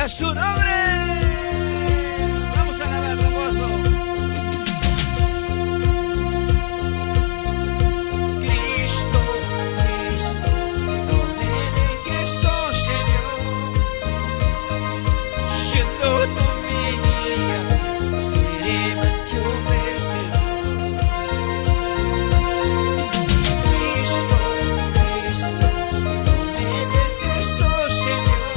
a su nombre. Vamos a alabar con gozo. Cristo, Cristo, no me dejes, oh Señor, siendo tú mi guía, seré más que un vencedor. Cristo, Cristo, no me dejes, oh Señor,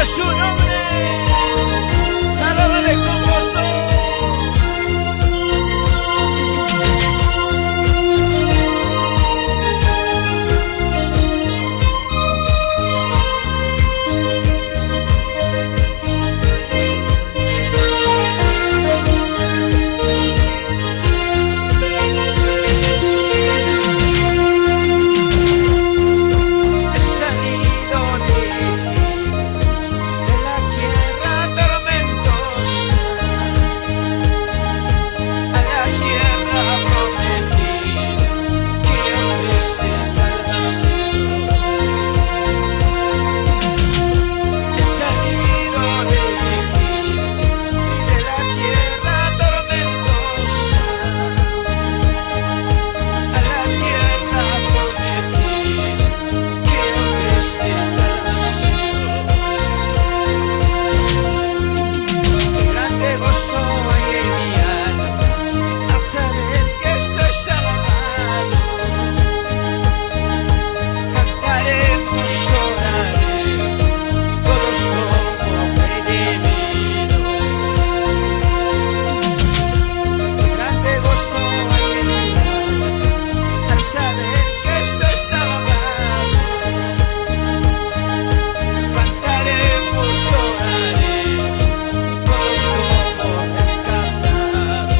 a su nombre, alábale con gozo. He salido de la tierra tormentosa a la tierra prometida que ofrece salvación. He salido de la tierra tormentosa a la tierra prometida que ofrece salvación. Qué grande gozo hay en mi alma al saber que estoy salvado. Cantaremos, oraremos, todos como redimidos. Qué grande gozo hay en mi alma al saber que estoy salvado. Cantaremos, oraremos, todos como rescatados.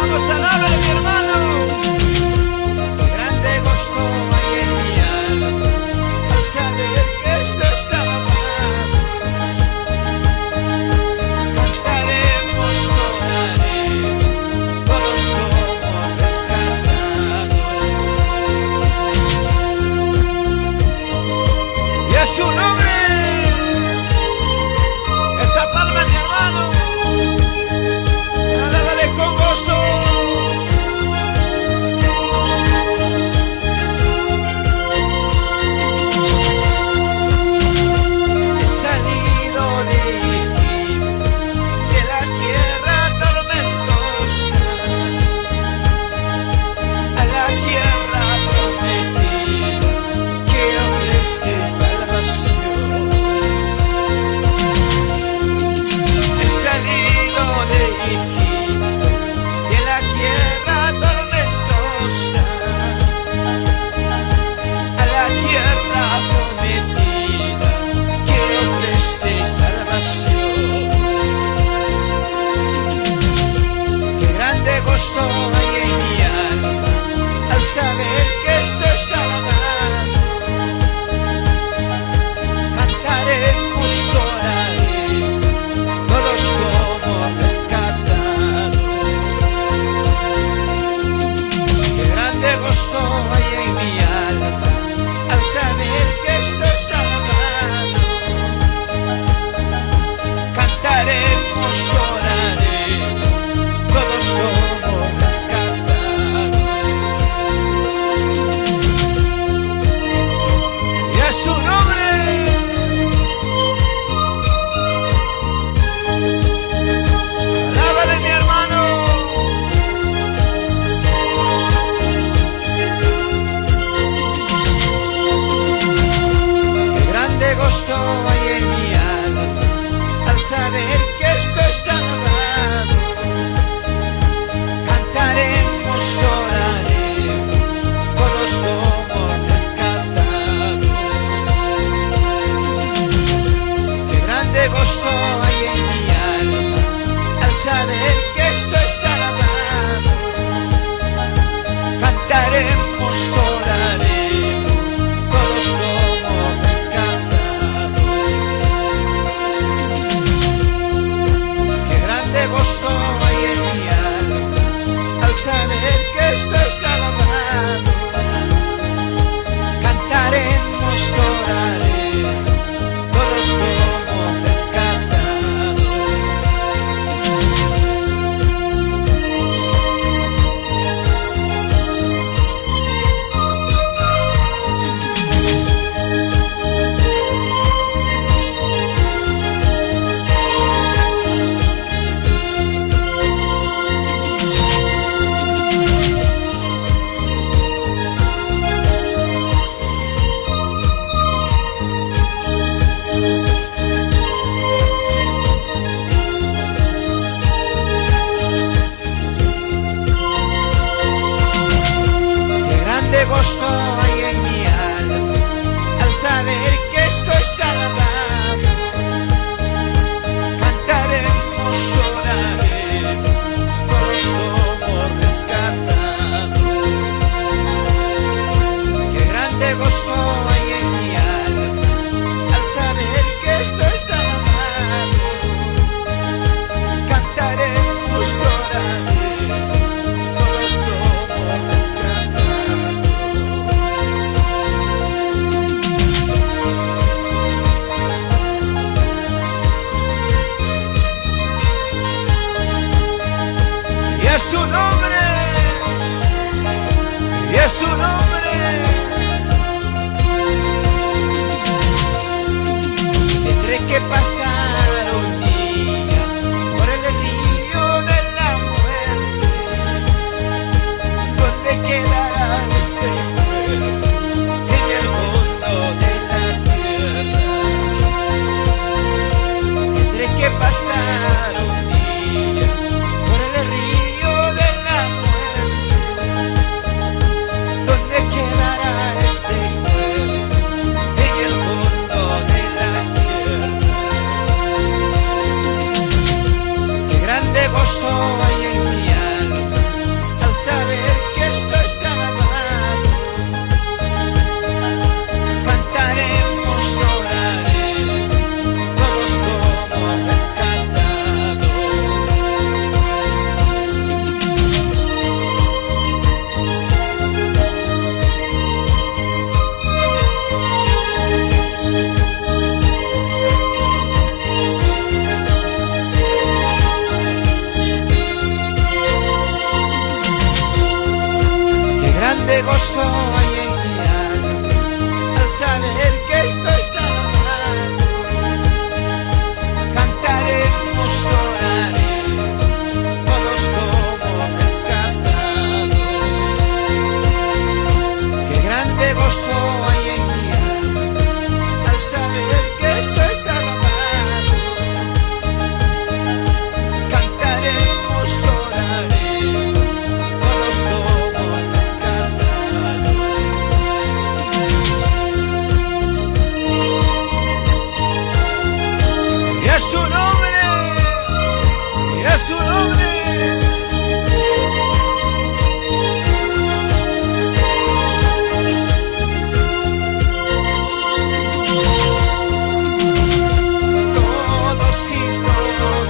Vamos, alábale, mi hermano. Qué grande gozo hay en mi alma al saber que estoy salvado. Cantaremos, oraremos, todos como rescatados. Y a su nombre, esa palma, mi hermano, alábale con gozo. He salido de Egipto, de la tierra tormentosa, a la tierra prometida que ofrece salvación. He salido de Egipto, de la tierra tormentosa, a la tierra prometida que ofrece salvación. Qué grande gozo hay en mi alma al saber que estoy salvado. Cantaremos, oraremos, todos somos rescatados. Qué grande gozo hay en mi alma al saber que estoy salvado. Cantaremos, oraremos, todos somos rescatados. Y a su nombre, alábale, mi hermano. Qué grande gozo hay en mi alma al saber que estoy salvado. Cantaremos, oraremos, todos somos rescatados. Qué grande gozo hay en mi alma al saber que estoy salvado. Cantaremos, oraremos, todos somos rescatados. Qué grande gozo hay en mi alma al saber que estoy salvado. Cantaremos, oraremos, todos somos rescatados. que pasar un día por el río de la muerte, donde quedará este cuerpo en el fondo de la tierra. Tendré que pasar un día por el río de la muerte, donde quedará este cuerpo en el fondo de la tierra. Qué grande gozo hay en mi alma al saber que estoy salvado. Cantaremos, oraremos, todos somos rescatados. Qué grande gozo hay en mi alma al saber que estoy salvado. Cantaremos, oraremos, todos somos rescatados. Qué grande gozo hay en mi alma al saber que estoy salvado. Cantaremos, oraremos, todos somos rescatados. Y a su nombre, y a su nombre. Todos y todos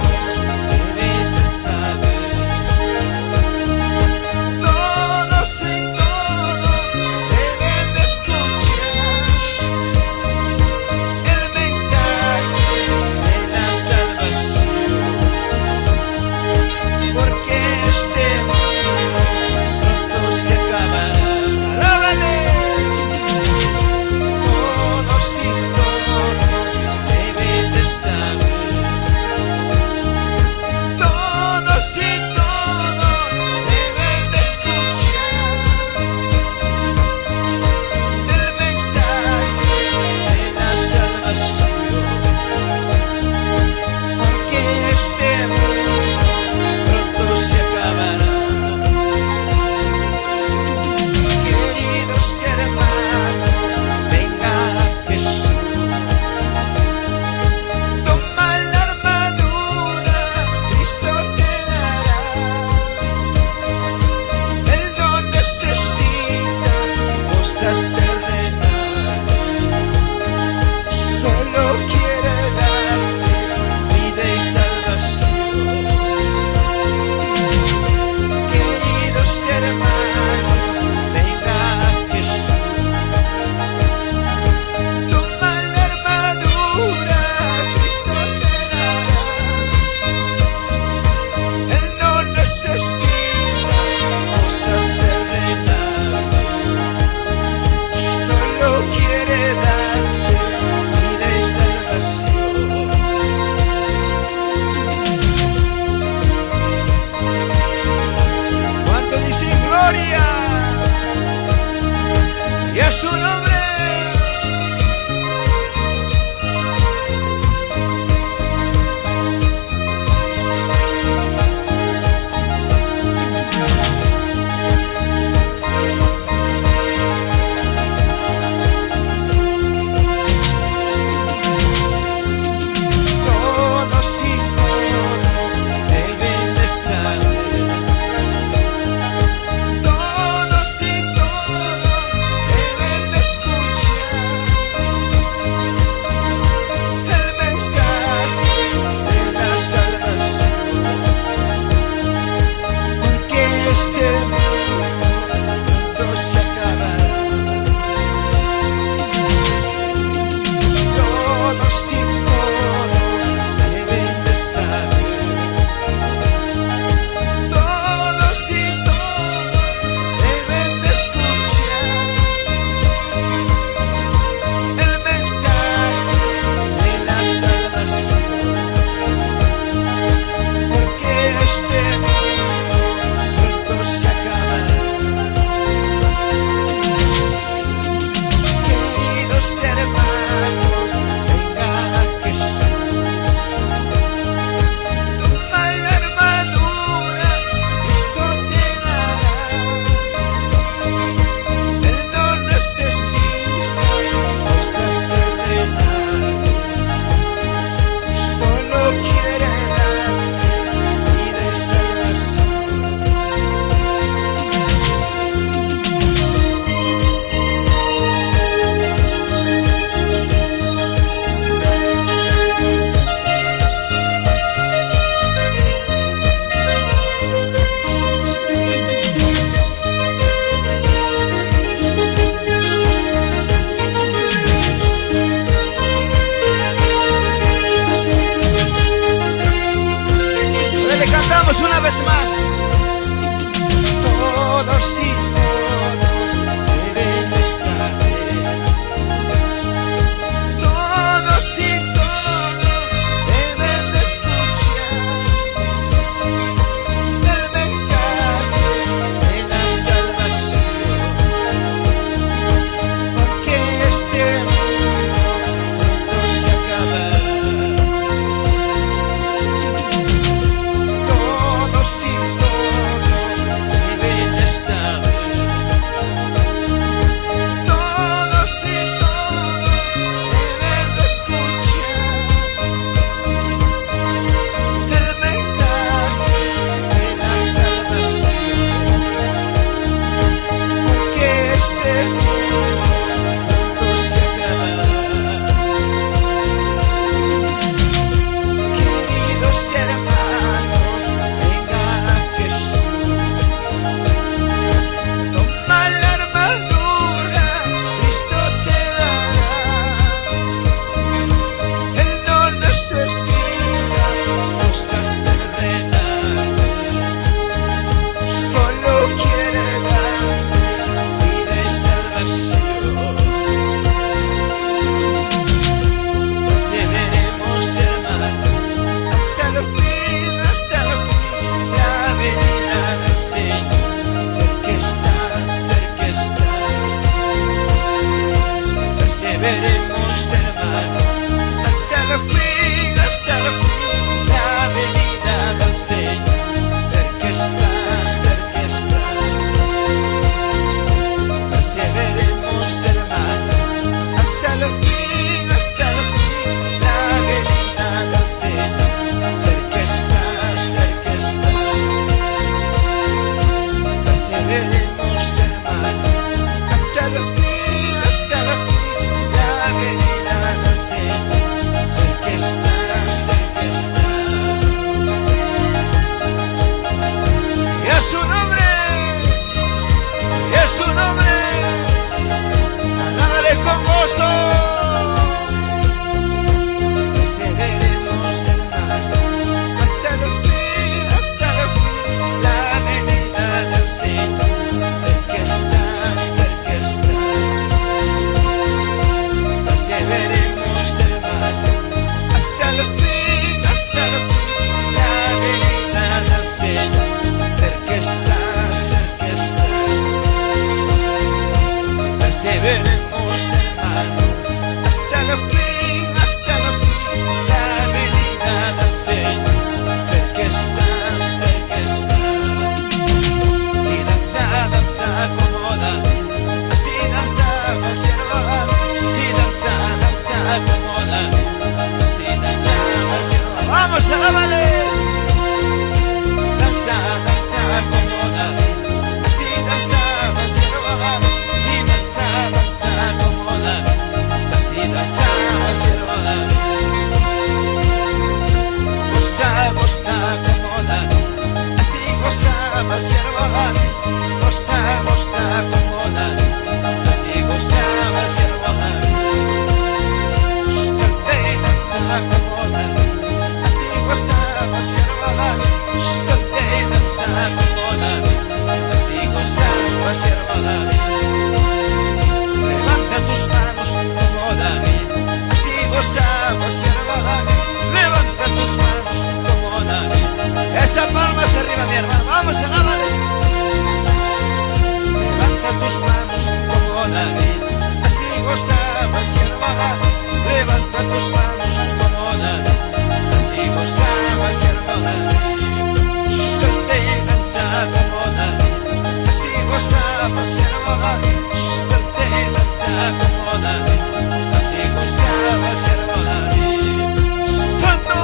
deben de saber. Todos y todos deben de escuchar el mensaje de la salvación. Vamos una vez más. Todos y todos deben de saber. Todos y todos deben de escuchar el mensaje de la salvación, porque este mundo pronto se acabará. Todos y todos deben de saber. Todos y todos deben de escuchar el mensaje de la salvación, porque este mundo pronto se acabará. Queridos hermanos, vengan a Jesús, toma la armadura, Cristo te dará. Él no necesita cosas terrenales, solo quiere darte vida y salvación. Perseveremos, hermanos, hasta el fin, la venida del Señor. Cerca está, cerca está. Perseveremos, hermanos, hasta el fin, la venida del Señor. Cerca está, cerca está. Perseveremos, hermanos, hasta el fin, la venida del Señor. Cerca está, cerca está. Perseveremos, hermanos, hasta el fin, la venida del Señor. Cerca está, cerca está. Y a su nombre, y a su nombre, alábale con gozo. Perseveremos, hermanos, hasta el fin, la venida del Señor. Cerca está, cerca está. Perseveremos, hermanos, hasta el fin, la venida del Señor. Cerca está, cerca está. Perseveremos, hermanos, hasta el fin, la venida del Señor. Cerca está, cerca está. Y danza, danza como David, así danzaba siervo David. Y danza, danza como David, así danzaba siervo. Vamos, alábale. Danza, danza como David, así danzaba siervo David. Y danza, danza como David, así danzaba siervo David. Goza, goza como David, así gozaba siervo David. Goza, goza como David, así gozaba siervo David. Salte y danza como David, así gozaba siervo David. Salte y danza como David, así gozaba siervo David. Levanta tus manos como David, así gozaba siervo David. Levanta tus manos como David. Esa palma hacia arriba, mi hermano. Vamos, alábale. Levanta tus manos como David, así gozaba siervo David. Levanta tus manos como David, así gozaba siervo David. Salte y danza como David, así gozaba siervo David. Salte y danza como David, así gozaba siervo David. Santo.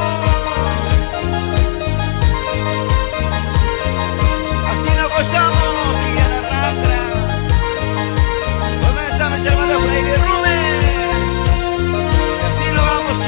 Así nos gozamos y a la rastra. ¿Dónde está mis hermanos Freddy Rubén? Así nos vamos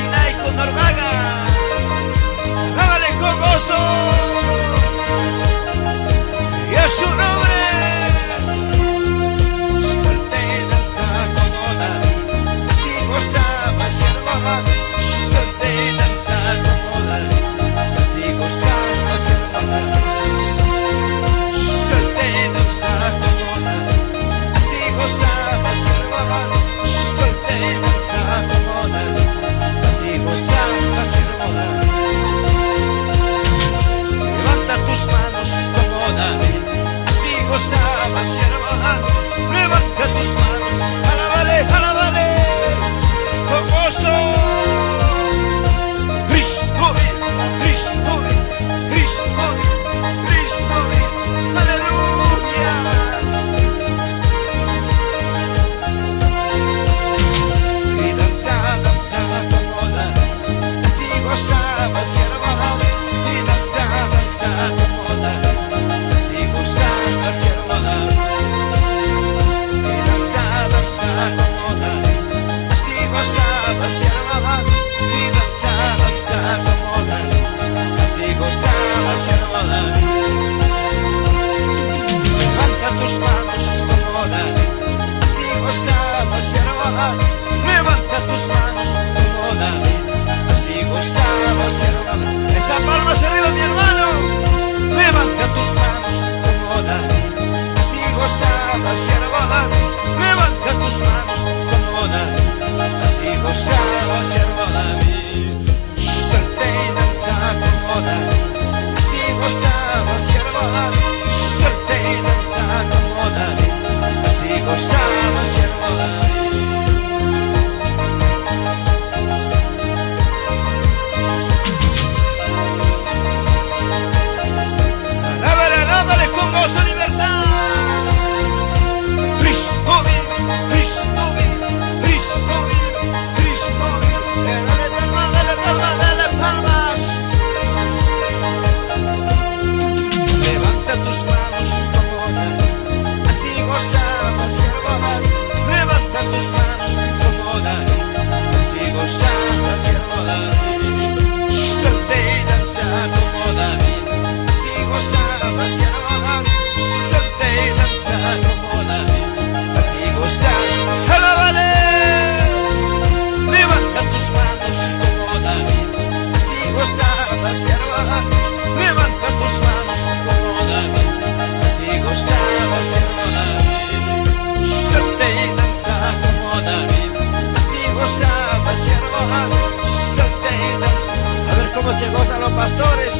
los pastores.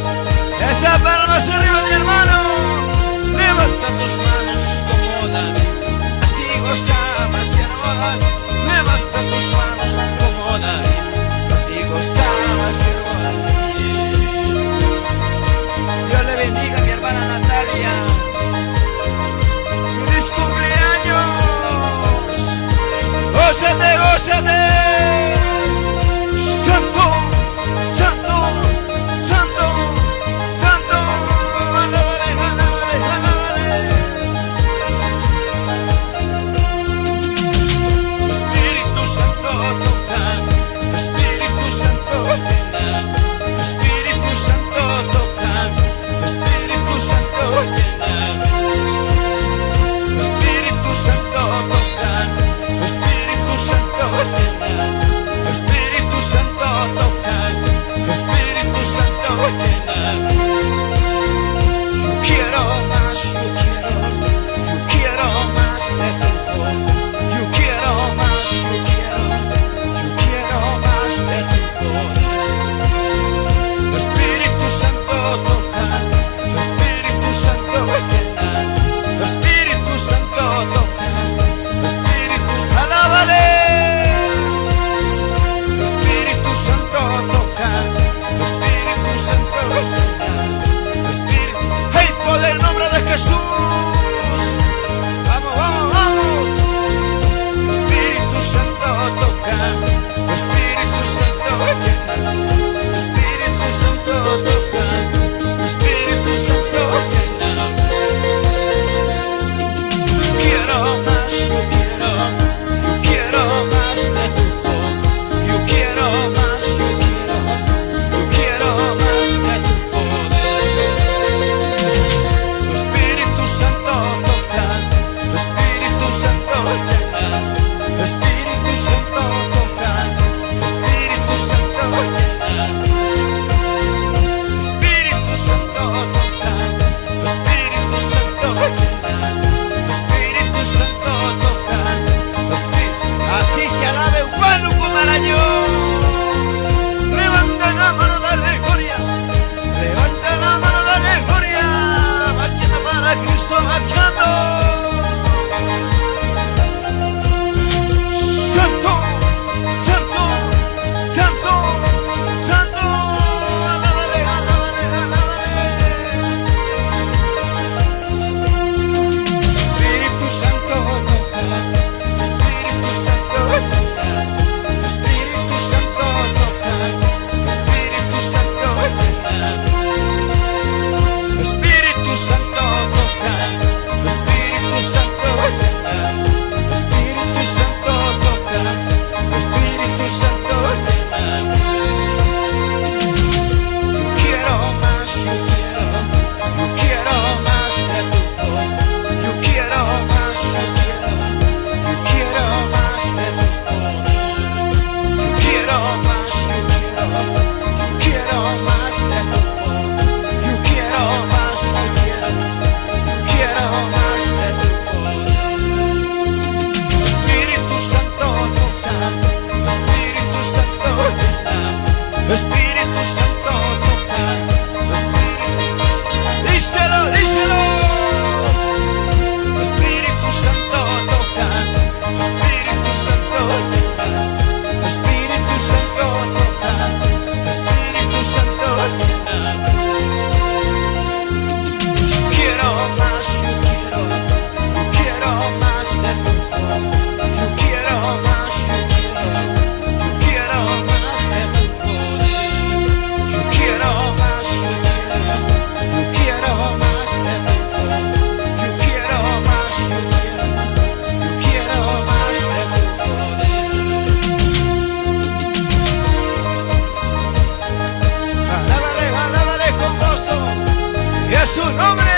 Esa palma hacia arriba, mi hermano. Levanta tus manos como David, así gozabas y ahora. Levanta tus manos como David, así gozabas y ahora. Dios le bendiga a mi hermana Natalia. ¡Feliz cumpleaños! ¡Gózate, gózate! Su nombre.